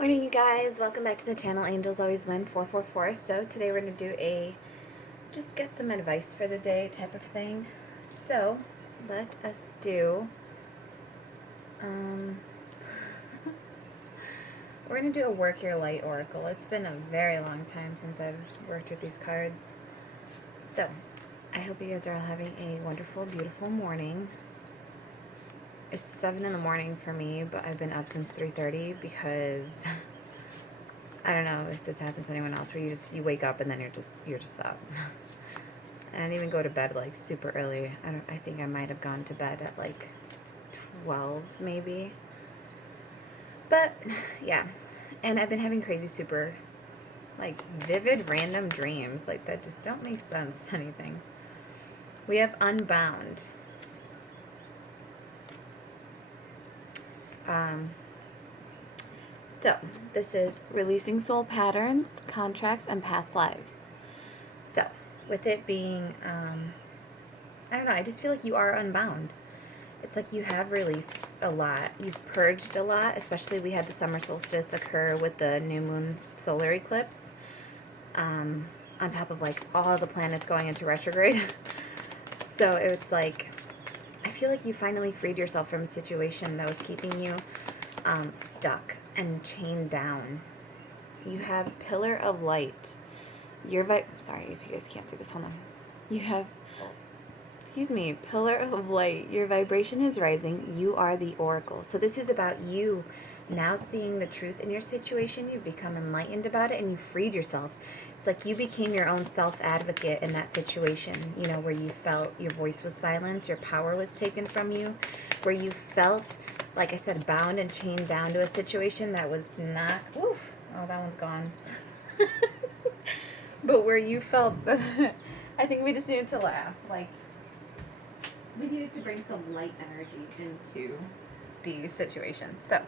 Morning, you guys. Welcome back to the channel. Angels Always Win 444. So today we're going to do a just get some advice for the day type of thing. So let us do we're going to do a work your light oracle. It's been a very long time since I've worked with these cards. So I hope you guys are all having a wonderful, beautiful morning. It's 7 in the morning for me, but I've been up since 3:30 because I don't know if this happens to anyone else where you wake up and then you're just up. And I didn't even go to bed like super early. I think I might have gone to bed at like 12 maybe. But yeah. And I've been having crazy super like vivid random dreams like that just don't make sense to anything. We have Unbound. So this is releasing soul patterns, contracts, and past lives. So with it being, I don't know, I just feel like you are unbound. It's like you have released a lot. You've purged a lot, especially we had the summer solstice occur with the new moon solar eclipse, on top of like all the planets going into retrograde. So it's like, I feel like you finally freed yourself from a situation that was keeping you stuck and chained down. You have Pillar of Light. Sorry if you guys can't see this. Hold on. You have, Pillar of Light. Your vibration is rising. You are the oracle. So this is about you now seeing the truth in your situation. You've become enlightened about it and you freed yourself. It's like you became your own self-advocate in that situation, you know, where you felt your voice was silenced, your power was taken from you, where you felt, like I said, bound and chained down to a situation that was not, oof, oh, that one's gone. But where you felt, I think we just needed to laugh. Like, we needed to bring some light energy into the situation. So,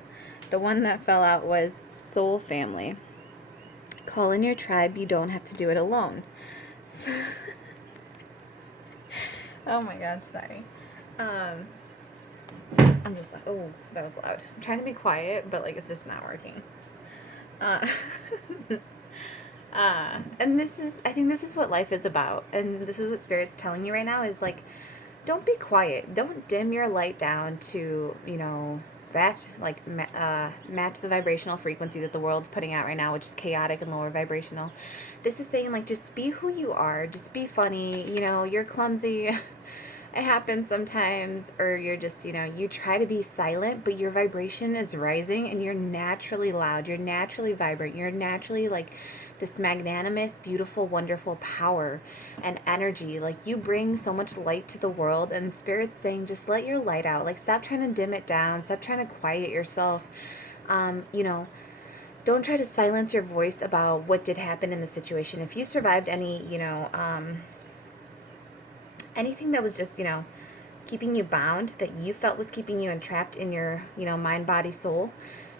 the one that fell out was Soul Family. Call in your tribe. You don't have to do it alone. So oh my gosh, sorry. I'm just like, oh, that was loud. I'm trying to be quiet, but like it's just not working. And I think this is what life is about, and this is what Spirit's telling you right now is like, don't be quiet. Don't dim your light down to, you know, match the vibrational frequency that the world's putting out right now, which is chaotic and lower vibrational. This is saying like, just be who you are. Just be funny. You know, you're clumsy. It happens sometimes, or you're just, you know, you try to be silent, but your vibration is rising and you're naturally loud. You're naturally vibrant. You're naturally like this magnanimous, beautiful, wonderful power and energy. Like you bring so much light to the world, and Spirit's saying just let your light out. Like stop trying to dim it down. Stop trying to quiet yourself. You know, don't try to silence your voice about what did happen in the situation. If you survived any, you know, anything that was just, you know, keeping you bound, that you felt was keeping you entrapped in your, you know, mind, body, soul,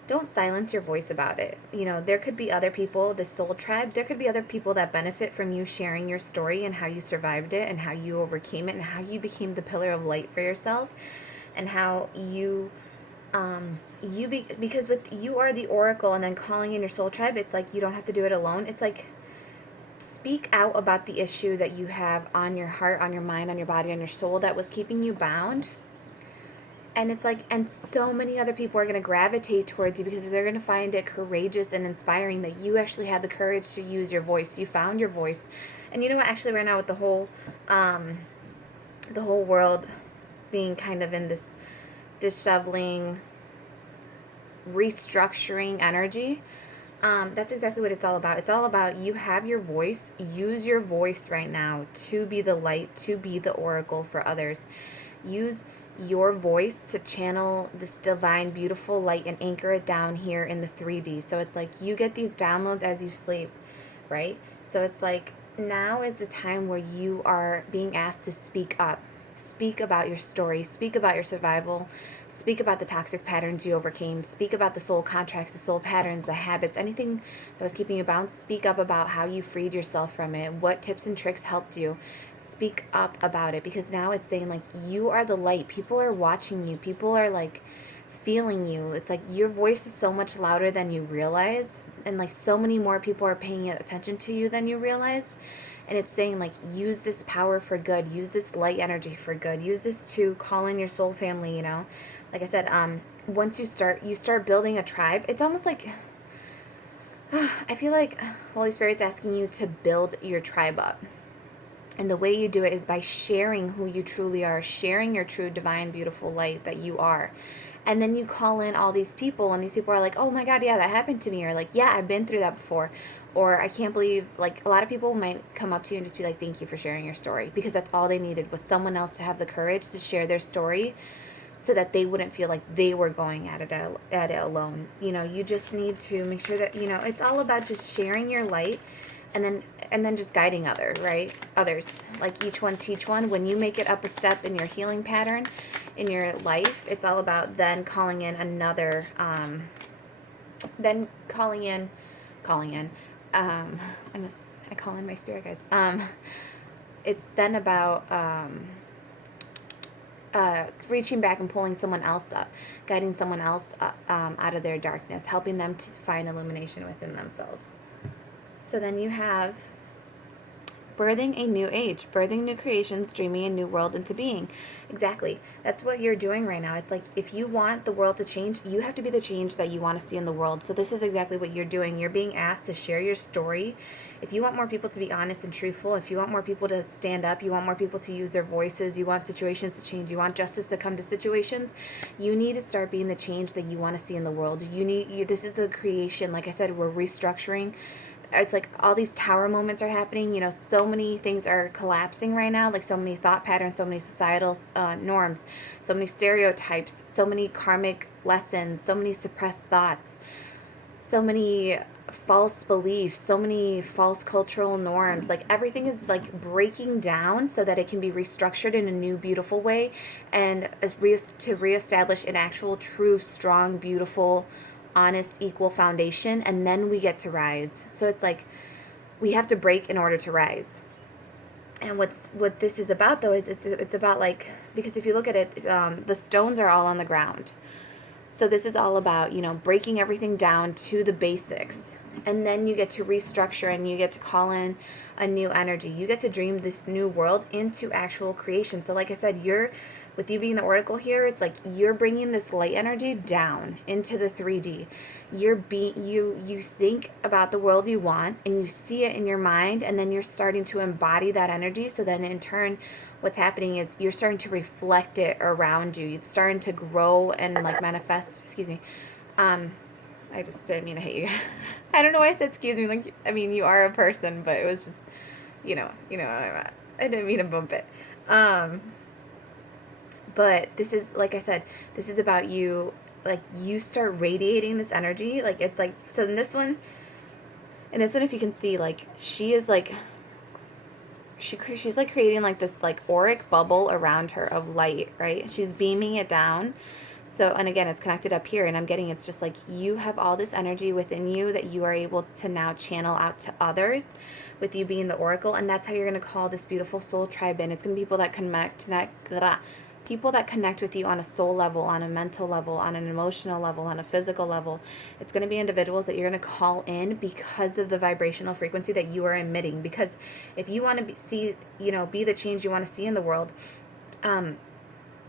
don't silence your voice about it. You know, there could be other people, the soul tribe, there could be other people that benefit from you sharing your story and how you survived it and how you overcame it and how you became the pillar of light for yourself and how you, because with you are the oracle and then calling in your soul tribe, it's like you don't have to do it alone. It's like, speak out about the issue that you have on your heart, on your mind, on your body, on your soul that was keeping you bound. And it's like, and so many other people are going to gravitate towards you because they're going to find it courageous and inspiring that you actually had the courage to use your voice. You found your voice. And you know what, actually right now with the whole world being kind of in this disheveling, restructuring energy, that's exactly what it's all about. It's all about you have your voice. Use your voice right now to be the light, to be the oracle for others. Use your voice to channel this divine, beautiful light and anchor it down here in the 3D. So it's like you get these downloads as you sleep, right? So it's like now is the time where you are being asked to speak up. Speak about your story. Speak about your survival. Speak about the toxic patterns you overcame. Speak about the soul contracts, the soul patterns, the habits, anything that was keeping you bound. Speak up about how you freed yourself from it. What tips and tricks helped you. Speak up about it, because now it's saying like you are the light. People are watching you. People are like feeling you. It's like your voice is so much louder than you realize, and like so many more people are paying attention to you than you realize. And it's saying like, use this power for good, use this light energy for good, use this to call in your soul family, you know. Like I said, once you start building a tribe, it's almost like I feel like Holy Spirit's asking you to build your tribe up. And the way you do it is by sharing who you truly are, sharing your true, divine, beautiful light that you are. And then you call in all these people, and these people are like, oh my God, yeah, that happened to me. Or like, yeah, I've been through that before. Or I can't believe, like, a lot of people might come up to you and just be like, thank you for sharing your story. Because that's all they needed, was someone else to have the courage to share their story, so that they wouldn't feel like they were going at it alone. You know, you just need to make sure that, you know, it's all about just sharing your light, and then just guiding others. Like, each one teach one. When you make it up a step in your healing pattern in your life, it's all about then calling in another, I call in my spirit guides. It's then about reaching back and pulling someone else up, guiding someone else up, out of their darkness, helping them to find illumination within themselves. So then you have birthing a new age, birthing new creations, dreaming a new world into being. Exactly. That's what you're doing right now. It's like, if you want the world to change, you have to be the change that you want to see in the world. So this is exactly what you're doing. You're being asked to share your story. If you want more people to be honest and truthful, if you want more people to stand up, you want more people to use their voices, you want situations to change, you want justice to come to situations, you need to start being the change that you want to see in the world. This is the creation. Like I said, we're restructuring. It's like all these tower moments are happening. You know, so many things are collapsing right now, like so many thought patterns, so many societal norms, so many stereotypes, so many karmic lessons, so many suppressed thoughts, so many false beliefs, so many false cultural norms. Like, everything is like breaking down so that it can be restructured in a new, beautiful way, and to reestablish an actual, true, strong, beautiful, honest, equal foundation, and then we get to rise. So it's like, we have to break in order to rise. And what this is about, though, is it's about, like, because if you look at it, the stones are all on the ground. So this is all about, you know, breaking everything down to the basics, and then you get to restructure, and you get to call in a new energy. You get to dream this new world into actual creation. So like I said, with you being the oracle here, it's like you're bringing this light energy down into the 3D. You think about the world you want, and you see it in your mind, and then you're starting to embody that energy. So then in turn, what's happening is you're starting to reflect it around you. It's starting to grow and like manifest. Excuse me. I just didn't mean to hit you. I don't know why I said excuse me. Like, I mean, you are a person, but it was just, you know what I'm at. I didn't mean to bump it. But this is, like I said, this is about you. Like, you start radiating this energy. Like, it's like, so in this one, if you can see, like, she is like, she's like creating like this like auric bubble around her of light, right? She's beaming it down. So, and again, it's connected up here, and I'm getting, it's just like you have all this energy within you that you are able to now channel out to others with you being the oracle. And that's how you're going to call this beautiful soul tribe in. It's going to be people that connect with you on a soul level, on a mental level, on an emotional level, on a physical level. It's going to be individuals that you're going to call in because of the vibrational frequency that you are emitting. Because if you want to be the change you want to see in the world,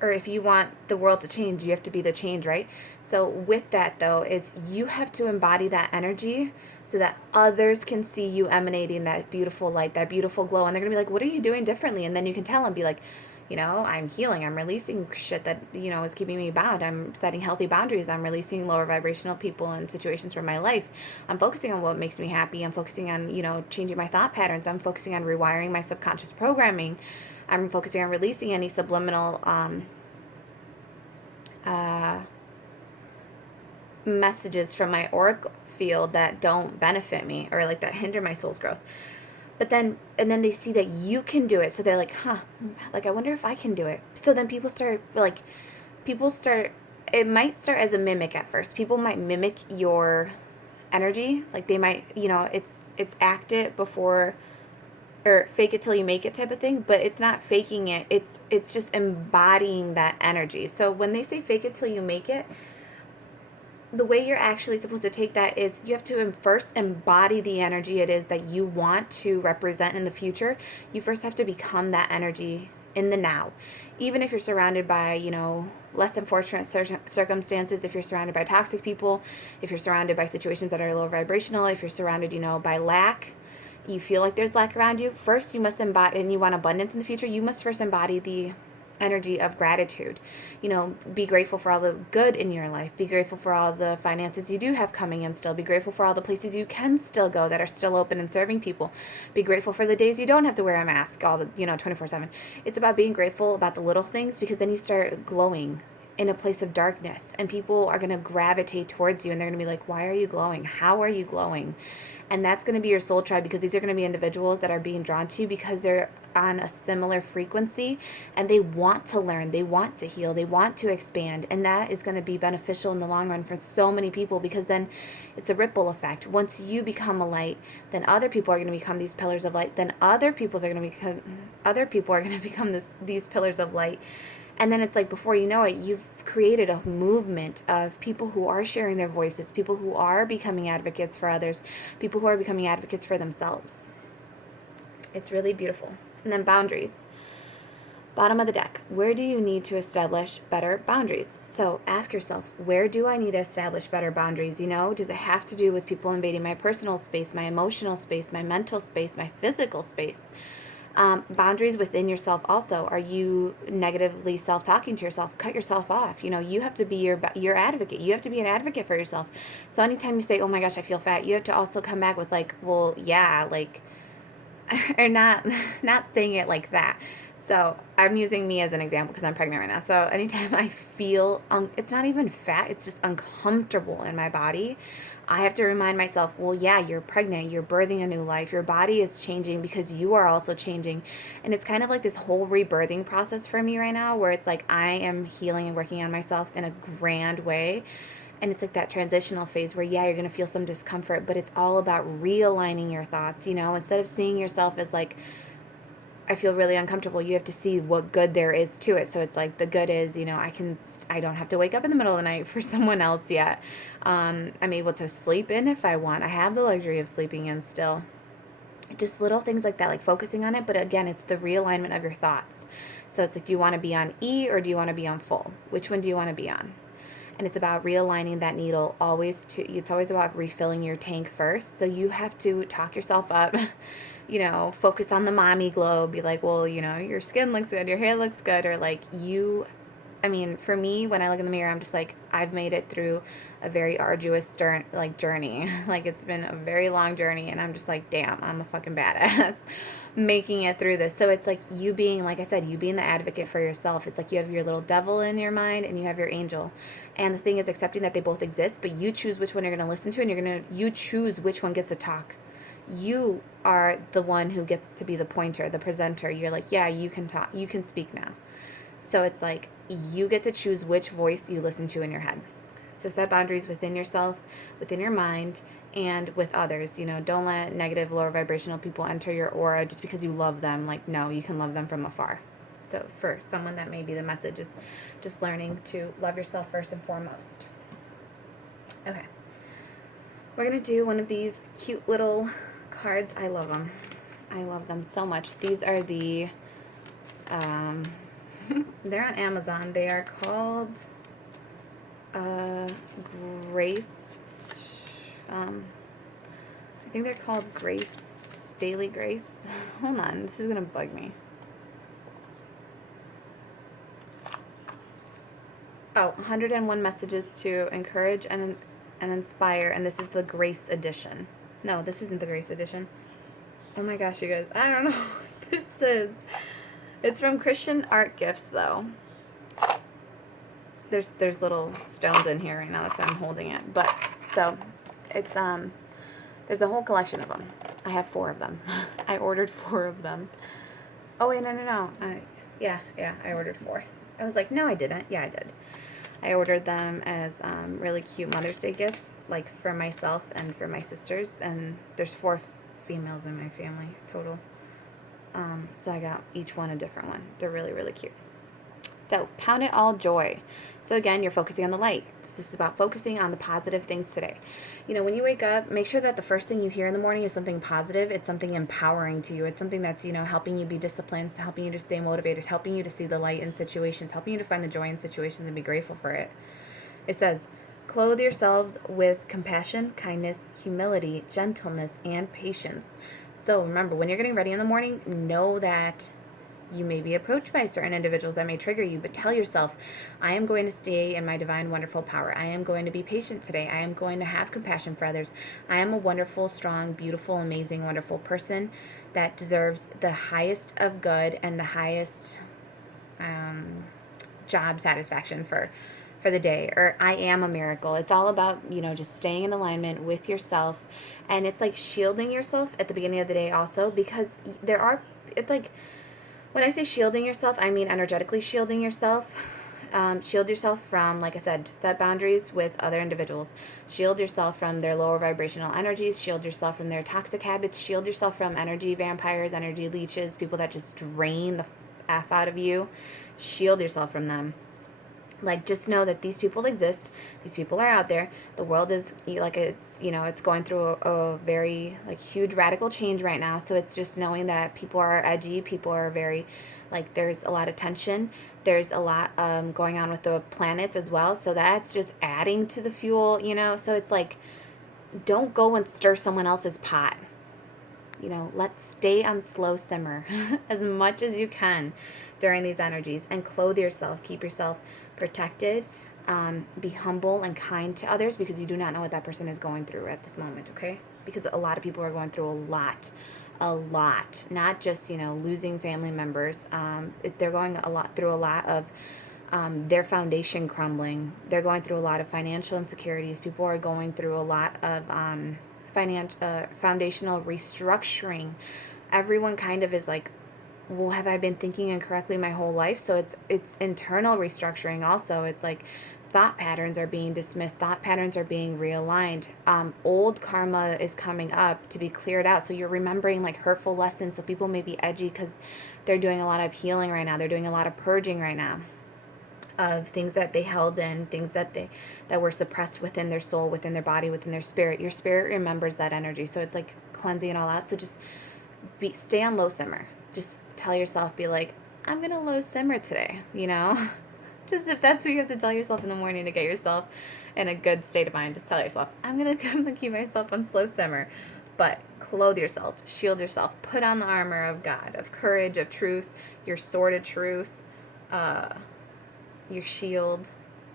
or if you want the world to change, you have to be the change, right? So with that, though, is you have to embody that energy so that others can see you emanating that beautiful light, that beautiful glow. And they're going to be like, what are you doing differently? And then you can tell them, be like, you know, I'm healing. I'm releasing shit that, you know, is keeping me bound. I'm setting healthy boundaries. I'm releasing lower vibrational people and situations from my life. I'm focusing on what makes me happy. I'm focusing on, you know, changing my thought patterns. I'm focusing on rewiring my subconscious programming. I'm focusing on releasing any subliminal messages from my auric field that don't benefit me, or like that hinder my soul's growth. But then, and then they see that you can do it. So they're like, like, I wonder if I can do it. So then it might start as a mimic at first. People might mimic your energy. Like, they might, you know, it's act it before, or fake it till you make it type of thing. But it's not faking it. It's just embodying that energy. So when they say fake it till you make it, the way you're actually supposed to take that is you have to first embody the energy it is that you want to represent in the future. You first have to become that energy in the now. Even if you're surrounded by, less than fortunate circumstances, if you're surrounded by toxic people, if you're surrounded by situations that are low vibrational, if you're surrounded, by lack, you feel like there's lack around you, first you must embody, and you want abundance in the future, you must first embody the energy of gratitude. Be grateful for all the good in your life. Be grateful for all the finances you do have coming in still. Be grateful for all the places you can still go that are still open and serving people. Be grateful for the days you don't have to wear a mask 24/7. It's about being grateful about the little things, because then you start glowing in a place of darkness, and people are going to gravitate towards you, and they're going to be like, why are you glowing? How are you glowing? And that's going to be your soul tribe, because these are going to be individuals that are being drawn to you because they're on a similar frequency, and they want to learn, they want to heal, they want to expand. And that is going to be beneficial in the long run for so many people, because then it's a ripple effect. Once you become a light, then other people are going to become these pillars of light. Then other people are going to become these pillars of light. And then it's like, before you know it, you've created a movement of people who are sharing their voices, people who are becoming advocates for others, people who are becoming advocates for themselves. It's really beautiful. And then boundaries. Bottom of the deck. Where do you need to establish better boundaries? So ask yourself, where do I need to establish better boundaries? Does it have to do with people invading my personal space, my emotional space, my mental space, my physical space? Boundaries within yourself also. Are you negatively self-talking to yourself? Cut yourself off. You have to be your advocate. You have to be an advocate for yourself. So anytime you say, oh my gosh, I feel fat, you have to also come back with like, well, yeah, like, or not saying it like that. So I'm using me as an example because I'm pregnant right now. So anytime I feel, it's not even fat, it's just uncomfortable in my body, I have to remind myself, well, yeah, you're pregnant, you're birthing a new life, your body is changing because you are also changing. And it's kind of like this whole rebirthing process for me right now, where it's like I am healing and working on myself in a grand way. And it's like that transitional phase where, yeah, you're going to feel some discomfort, but it's all about realigning your thoughts, instead of seeing yourself as like, I feel really uncomfortable, you have to see what good there is to it. So it's like, the good is, I don't have to wake up in the middle of the night for someone else yet. I'm able to sleep in if I want. I have the luxury of sleeping in still. Just little things like that, like focusing on it. But again, it's the realignment of your thoughts. So it's like, do you want to be on E or do you want to be on full? Which one do you want to be on? And it's about realigning that needle it's always about refilling your tank first. So you have to talk yourself up, focus on the mommy glow, be like, well, your skin looks good, your hair looks good, or like for me, when I look in the mirror, I'm just like, I've made it through a very arduous journey. Like, it's been a very long journey, and I'm just like, damn, I'm a fucking badass making it through this. So it's like you being, like I said, you being the advocate for yourself. It's like you have your little devil in your mind and you have your angel. And the thing is accepting that they both exist, but you choose which one you're going to listen to, and you choose which one gets to talk. You are the one who gets to be the pointer, the presenter. You're like, yeah, you can talk, you can speak now. So it's like you get to choose which voice you listen to in your head. So set boundaries within yourself, within your mind, and with others. Don't let negative, lower vibrational people enter your aura just because you love them. Like, no, you can love them from afar. So for someone that may be the message is just learning to love yourself first and foremost. Okay. We're going to do one of these cute little cards. I love them. I love them so much. These are the, they're on Amazon. They are called Grace. I think they're called Grace, Daily Grace. Hold on. This is going to bug me. Oh, 101 messages to encourage and inspire, and this is the Grace edition. No, this isn't the Grace edition. Oh my gosh, you guys, I don't know what this is. It's from Christian Art Gifts, though. There's little stones in here right now, that's why I'm holding it. But so it's there's a whole collection of them. I have 4 of them. I ordered 4 of them. Oh wait, no. Yeah, I ordered 4. I was like, no, I didn't. Yeah, I did. I ordered them as really cute Mother's Day gifts, like for myself and for my sisters. And there's 4 females in my family total. So I got each one a different one. They're really, really cute. So, count it all joy. So again, you're focusing on the light. This is about focusing on the positive things today. You know, when you wake up, make sure that the first thing you hear in the morning is something positive. It's something empowering to you. It's something that's, you know, helping you be disciplined, helping you to stay motivated, helping you to see the light in situations, helping you to find the joy in situations and be grateful for it. It says, clothe yourselves with compassion, kindness, humility, gentleness, and patience. So remember, when you're getting ready in the morning, know that you may be approached by certain individuals that may trigger you, but tell yourself, I am going to stay in my divine, wonderful power. I am going to be patient today. I am going to have compassion for others. I am a wonderful, strong, beautiful, amazing, wonderful person that deserves the highest of good and the highest job satisfaction for the day. Or I am a miracle. It's all about, you know, just staying in alignment with yourself. And it's like shielding yourself at the beginning of the day also, because it's like, when I say shielding yourself, I mean energetically shielding yourself. Shield yourself from, like I said, set boundaries with other individuals. Shield yourself from their lower vibrational energies. Shield yourself from their toxic habits. Shield yourself from energy vampires, energy leeches, people that just drain the F out of you. Shield yourself from them. Like, just know that these people exist. These people are out there. The world is, like, it's, you know, it's going through a very, like, huge radical change right now. So it's just knowing that people are edgy. People are very, like, there's a lot of tension. There's a lot going on with the planets as well. So that's just adding to the fuel, you know. So it's like, don't go and stir someone else's pot. You know, let's stay on slow simmer as much as you can during these energies, and clothe yourself. Keep yourself protected. Be humble and kind to others, because you do not know what that person is going through at this moment, okay? Because a lot of people are going through a lot, not just, you know, losing family members. They're going through a lot of their foundation crumbling. They're going through a lot of financial insecurities. People are going through a lot of foundational restructuring. Everyone kind of is like, well, have I been thinking incorrectly my whole life? So it's internal restructuring also. It's like thought patterns are being dismissed. Thought patterns are being realigned. Old karma is coming up to be cleared out. So you're remembering like hurtful lessons. So people may be edgy because they're doing a lot of healing right now. They're doing a lot of purging right now of things that they held in, things that were suppressed within their soul, within their body, within their spirit. Your spirit remembers that energy. So it's like cleansing it all out. So just stay on low simmer. Just tell yourself, be like, I'm going to low simmer today, you know? Just if that's what you have to tell yourself in the morning to get yourself in a good state of mind, just tell yourself, I'm going to keep myself on slow simmer. But clothe yourself, shield yourself, put on the armor of God, of courage, of truth, your sword of truth, your shield,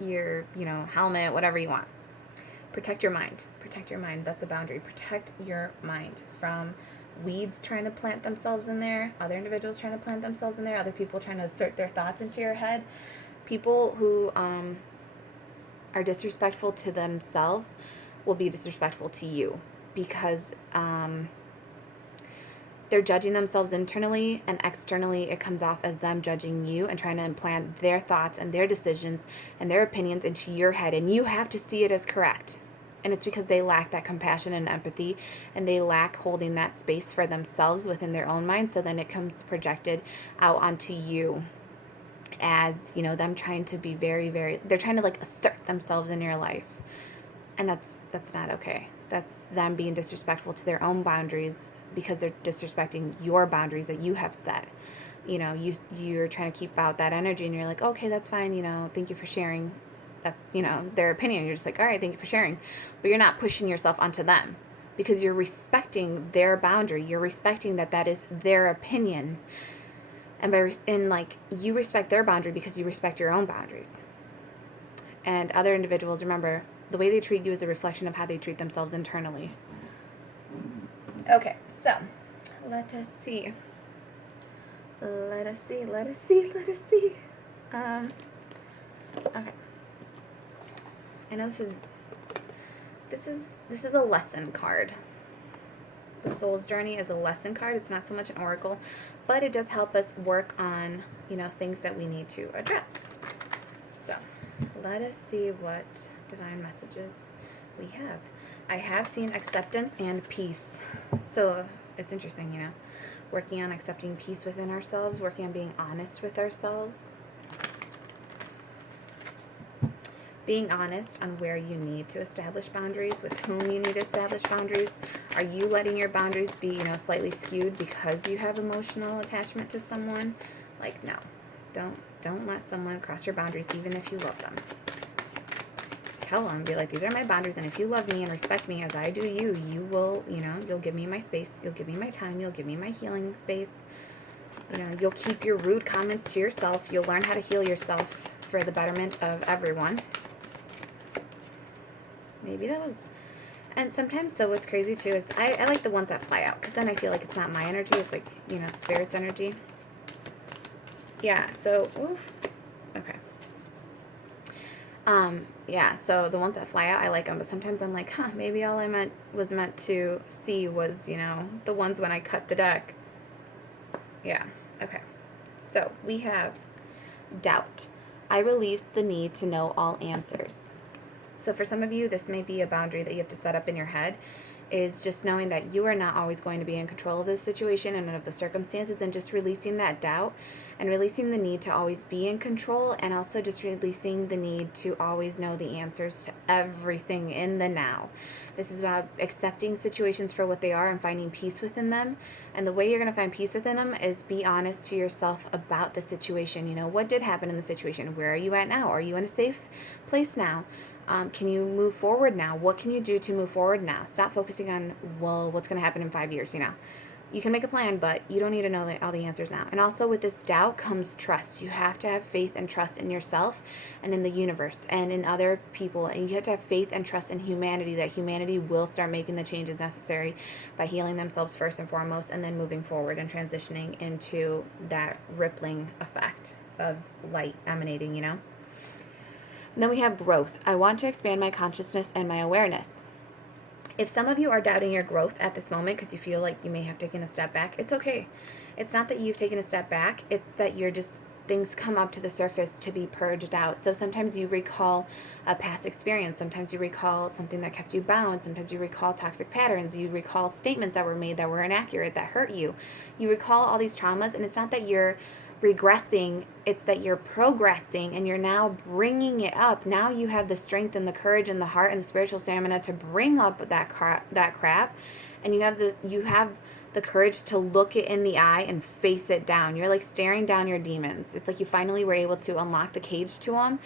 your, you know, helmet, whatever you want. Protect your mind. Protect your mind. That's a boundary. Protect your mind from weeds trying to plant themselves in there, other individuals trying to plant themselves in there, other people trying to assert their thoughts into your head. People who are disrespectful to themselves will be disrespectful to you, because they're judging themselves internally, and externally it comes off as them judging you and trying to implant their thoughts and their decisions and their opinions into your head, and you have to see it as correct. And it's because they lack that compassion and empathy, and they lack holding that space for themselves within their own mind. So then it comes projected out onto you as, you know, them trying to be very, very, they're trying to like assert themselves in your life. And that's not okay. That's them being disrespectful to their own boundaries, because they're disrespecting your boundaries that you have set. You know, you're trying to keep out that energy, and you're like, okay, that's fine, you know, thank you for sharing. That, you know, their opinion. You're just like, all right, thank you for sharing. But you're not pushing yourself onto them, because you're respecting their boundary. You're respecting that is their opinion. And you respect their boundary because you respect your own boundaries. And other individuals, remember, the way they treat you is a reflection of how they treat themselves internally. Okay, so let us see. Okay. I know this is a lesson card. The Soul's Journey is a lesson card. It's not so much an oracle, but it does help us work on, you know, things that we need to address. So let us see what divine messages we have. I have seen acceptance and peace. So it's interesting, you know, working on accepting peace within ourselves, working on being honest with ourselves. being honest on where you need to establish boundaries, with whom you need to establish boundaries. Are you letting your boundaries be, you know, slightly skewed because you have emotional attachment to someone? Like, no. Don't let someone cross your boundaries, even if you love them. Tell them, be like, these are my boundaries, and if you love me and respect me as I do you, you will, you know, you'll give me my space, you'll give me my time, you'll give me my healing space. You know, you'll keep your rude comments to yourself. You'll learn how to heal yourself for the betterment of everyone. Maybe that was... And sometimes, so what's crazy too, is I like the ones that fly out, because then I feel like it's not my energy, it's like, you know, spirit's energy. Yeah, so, oof, okay. Yeah, so the ones that fly out, I like them, but sometimes I'm like, maybe all I was meant to see was, you know, the ones when I cut the deck. Yeah, okay. So, we have doubt. I release the need to know all answers. So for some of you, this may be a boundary that you have to set up in your head, is just knowing that you are not always going to be in control of the situation and of the circumstances, and just releasing that doubt and releasing the need to always be in control, and also just releasing the need to always know the answers to everything in the now. This is about accepting situations for what they are and finding peace within them. And the way you're going to find peace within them is be honest to yourself about the situation. You know, what did happen in the situation? Where are you at now? Are you in a safe place now? Can you move forward now? What can you do to move forward now? Stop focusing on, well, what's going to happen in 5 years, you know. You can make a plan, but you don't need to know all the answers now. And also with this doubt comes trust. You have to have faith and trust in yourself and in the universe and in other people. And you have to have faith and trust in humanity, that humanity will start making the changes necessary by healing themselves first and foremost, and then moving forward and transitioning into that rippling effect of light emanating, you know. And then we have growth. I want to expand my consciousness and my awareness. If some of you are doubting your growth at this moment because you feel like you may have taken a step back, it's okay. It's not that you've taken a step back. It's that you're just, things come up to the surface to be purged out. So sometimes you recall a past experience. Sometimes you recall something that kept you bound. Sometimes you recall toxic patterns. You recall statements that were made that were inaccurate, that hurt you. You recall all these traumas, and it's not that you're regressing, it's that you're progressing, and you're now bringing it up. Now you have the strength and the courage and the heart and the spiritual stamina to bring up that crap, and you have the courage to look it in the eye and face it down. You're like staring down your demons. It's like you finally were able to unlock the cage to them,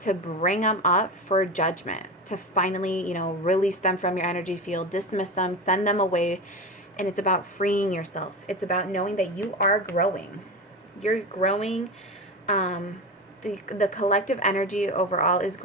to bring them up for judgment, to finally, you know, release them from your energy field, dismiss them, send them away. And it's about freeing yourself. It's about knowing that you are growing. You're growing. The collective energy overall is growing.